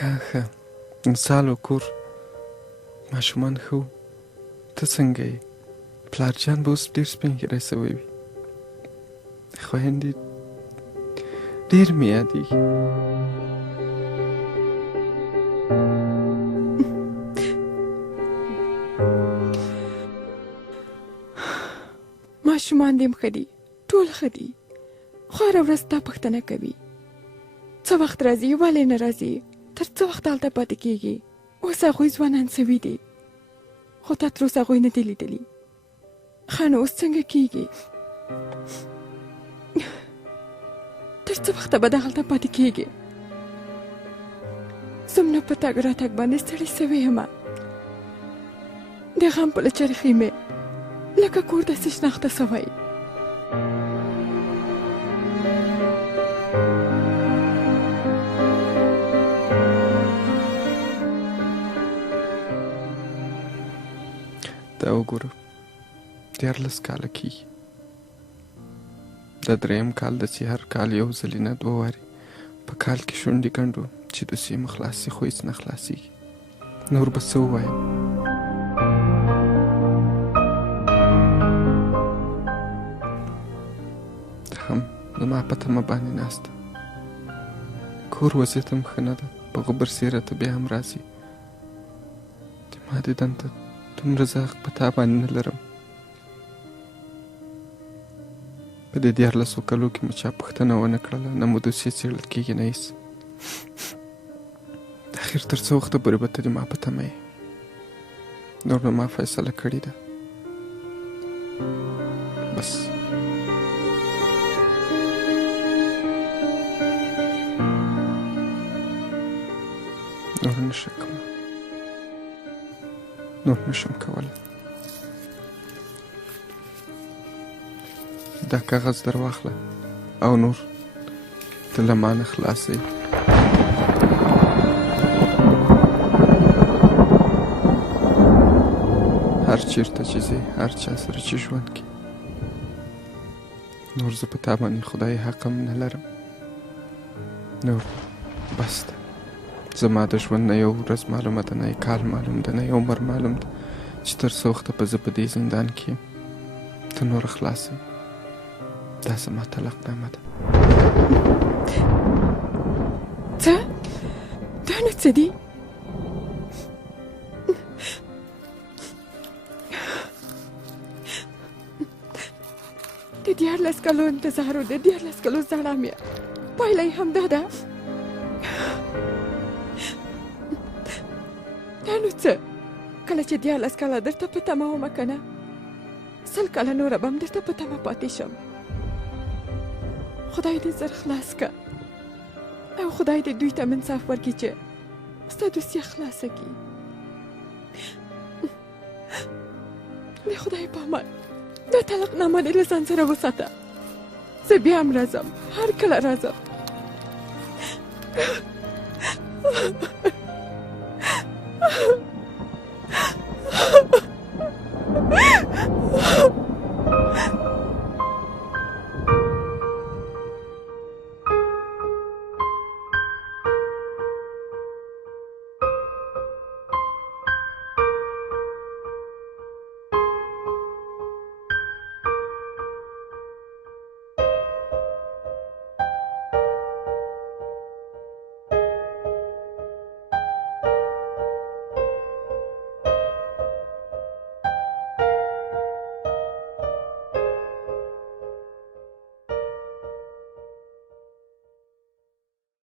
ښه مثال و کور ماشومان ښه وو. ته څنګه یې؟ پلارجان به اوس ډېر سپین ږیری سوی وي. خویندې ډېر مې یادېږي. ماشومان دې هم ښه دي، ټول ښه دي، خو هره ورځ ستا پوښتنه کوي څه وخت راځي، ولې نه راځي، تر څه وخت هلته پاتې کېږي. اوس هغوی ځوانان سوي دي، خو تا تر اوسه هغوی نه دي لیدلي. ښه نو اوس څنګه کېږي؟ تر څه وخته به دهلته پاتې کېږي؟ زموږ په تګ راتګ باندې ستړې سوې یمه. د غم په له چرخې مې لکه کور داسې شناخته سوی. دا وګوره 14 کاله کېږي. دا 3م کال ده چې هر کال یو ځلې نه 2 وارې په کال کې شونډې ګنډو چې دوسیې مو خلاصې خو هېڅ نه خلاصېږي. نور به څه ووایم؟ هم زما په تمه باندې ناسته. کور وضعیت هم ښه نه ده، په غبر سیره ته بیا هم راځي. د ما دیدن ته دومره زغ په تا باندې نه لرم. په دې 14 کلو کې مو چا پوښتنه ونه کړله، نه مو دوسیې څېړل کېږي، نه هېڅ. د اخر تر څه وخته پورې به ته د ما په تمه یې. نور به ما فیصله کړې ده. بس نور نشم کولی، نور نشم کولی. دا کاغذ در واخله او نور ته له ما نه خلاص یې. هر چیرته چې ځې، هر چا سره چې ژوند کې، نور زه په تا باندې خدای حق هم نه لرم. نور بس ده. زما د ژوند نه یو ورځ معلومه ده، نه یې کال معلوم ده، نه یې عمر معلوم ده چې تر څه وخته به زه په دې زندان کې یم. ته نور خلاص یې. دا زما طلاقنامه ده. څه؟ دا نو څه دي؟ د 14 کلو انتظار و د 14 کلو زړه مې پایله یې همدا ده. دا نو څه؟ کله چې 14 کاله درته په تمه ومه که نه، 100 کاله نوره به هم درته په تمه پاتې شم. خدای دې زر خلاص که او خدای دې دوی ته منصاف ورکړي چې ستا دوسیه خلاصه کړي. د خدای په امان دا طلاقنامه دې له ځان سره وساته. زه بیا هم راځم، هر کله راځم.